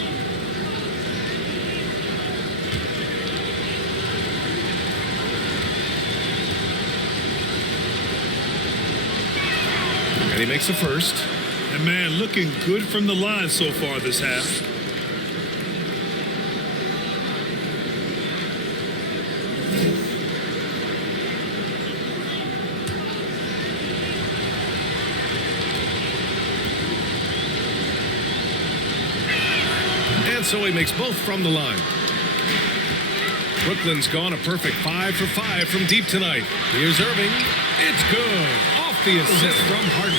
And he makes the first. And man, looking good from the line so far this half. And so he makes both from the line. Brooklyn's gone a perfect 5 for 5 from deep tonight. Here's Irving. It's good. Off the assist from Harden.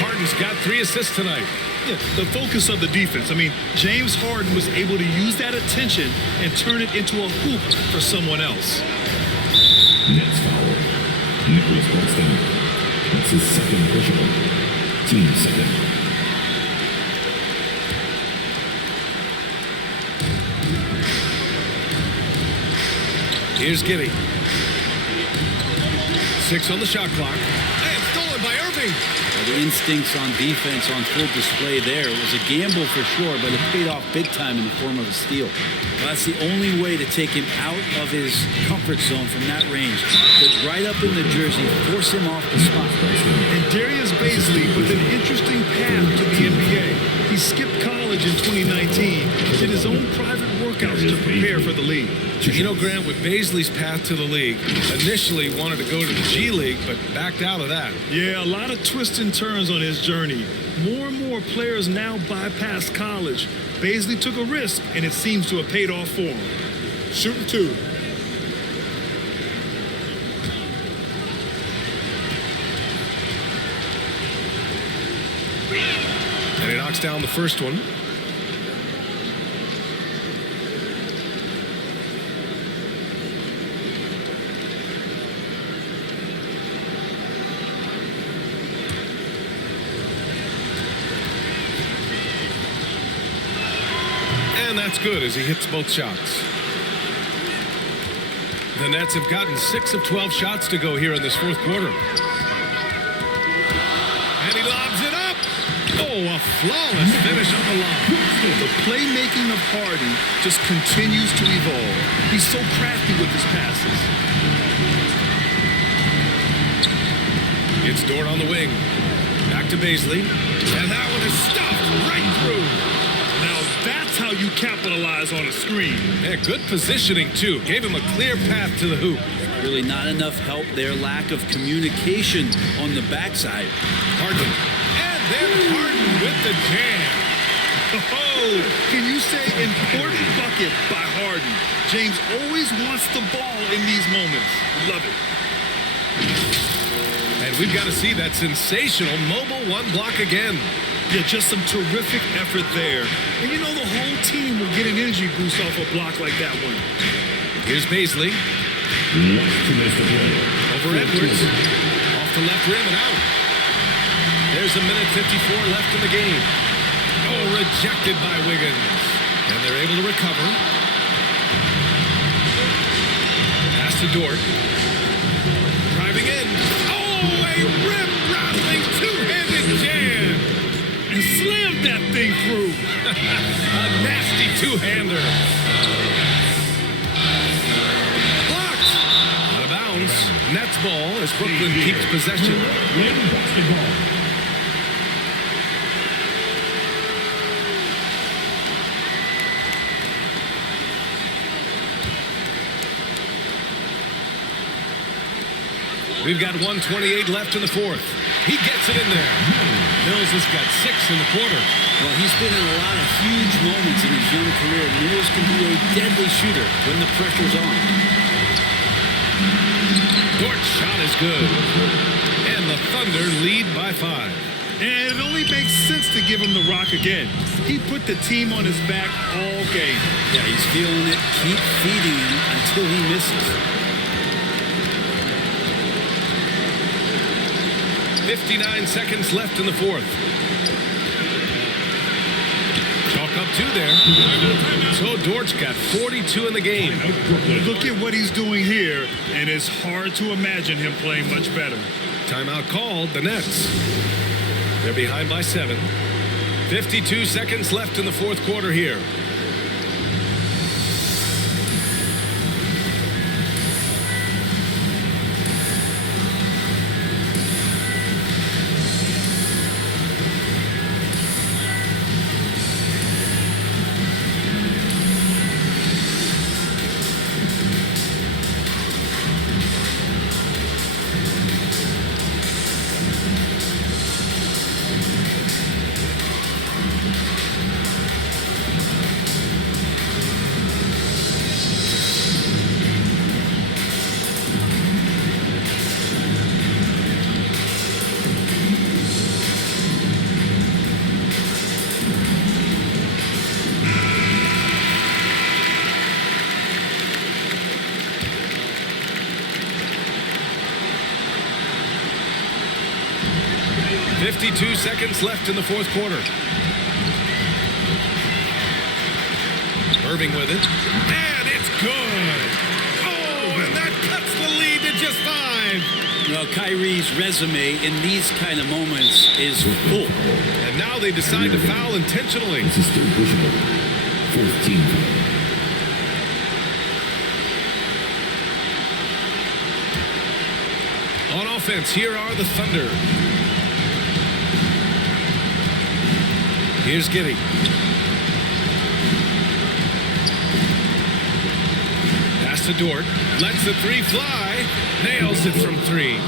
Harden's got 3 assists tonight. Yeah, the focus of the defense. I mean, James Harden was able to use that attention and turn it into a hoop for someone else. Next foul. Nicholas Boston. That's his second personal. Team second. Here's Giddey. 6 on the shot clock. And stolen by Irving. The instincts on defense on full display there. It was a gamble for sure, but it paid off big time in the form of a steal. Well, that's the only way to take him out of his comfort zone from that range. Get right up in the jersey, force him off the spot. And Darius Bazley with an interesting path to the NBA. He skipped college in 2019, did his own private workouts to prepare for the league. You know, Grant, with Bazley's path to the league, initially wanted to go to the G League, but backed out of that. Yeah, a lot of twists and turns on his journey. More and more players now bypass college. Bazley took a risk, and it seems to have paid off for him. Shooting 2. And he knocks down the first one. And that's good as he hits both shots. The Nets have gotten 6 of 12 shots to go here in this fourth quarter. And he lobs it up. Oh, a flawless finish on the lob. The playmaking of Harden just continues to evolve. He's so crafty with his passes. It's Dort on the wing. Back to Bazley. And that one is stuffed right through. Now that's how you capitalize on a screen. Yeah, good positioning, too. Gave him a clear path to the hoop. Really not enough help there. Lack of communication on the backside. Harden. And then Harden with the jam. Oh, can you say important bucket by Harden? James always wants the ball in these moments. Love it. And we've got to see that sensational mobile one block again. Yeah, just some terrific effort there. And you know the whole team will get an energy boost off a block like that one. Here's Bazley. Over Edwards. Off the left rim and out. There's a minute 54 left in the game. Oh, rejected by Wiggins. And they're able to recover. Pass to Dort. Driving in. Oh, a rim-rattling two-handed jam. And slammed that thing through. A nasty two-hander. Blocked. Out of bounds. Nets ball as Brooklyn keeps possession. Basketball. We've got 1:28 left in the fourth. He gets it in there. Mills has got 6 in the quarter. Well, he's been in a lot of huge moments in his young career. Mills can be a deadly shooter when the pressure's on. Dort's shot is good. And the Thunder lead by 5. And it only makes sense to give him the rock again. He put the team on his back all game. Yeah, he's feeling it. Keep feeding him until he misses. 59 seconds left in the fourth. Chalk up 2 there. So Dortch got 42 in the game. Look at what he's doing here, and it's hard to imagine him playing much better. Timeout called, the Nets. They're behind by 7. 52 seconds left in the fourth quarter here. .52 seconds left in the fourth quarter. Irving with it. And it's good. Oh, and that cuts the lead to just 5. Well, Kyrie's resume in these kind of moments is full. And now they decide to foul intentionally. This is third personal. 14. On offense, here are the Thunder. Here's Giddey. Pass to Dort. Lets the 3 fly. Nails it from 3.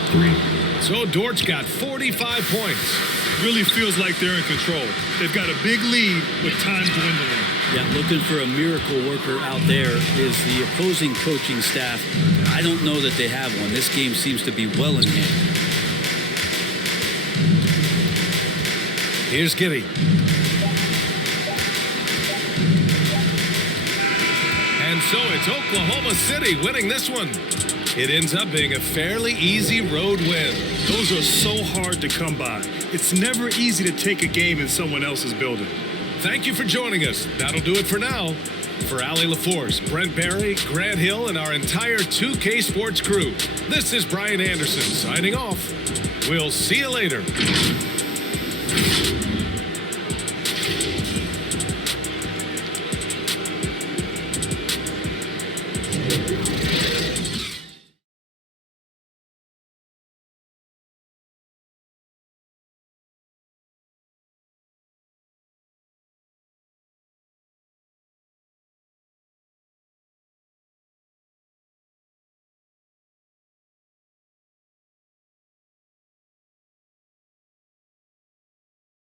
So Dortch got 45 points. Really feels like they're in control. They've got a big lead with time dwindling. Yeah, looking for a miracle worker out there is the opposing coaching staff. I don't know that they have one. This game seems to be well in hand. Here's Giddey. And so it's Oklahoma City winning this one. It ends up being a fairly easy road win. Those are so hard to come by. It's never easy to take a game in someone else's building. Thank you for joining us. That'll do it for now. For Allie LaForce, Brent Barry, Grant Hill, and our entire 2K Sports crew, this is Brian Anderson signing off. We'll see you later.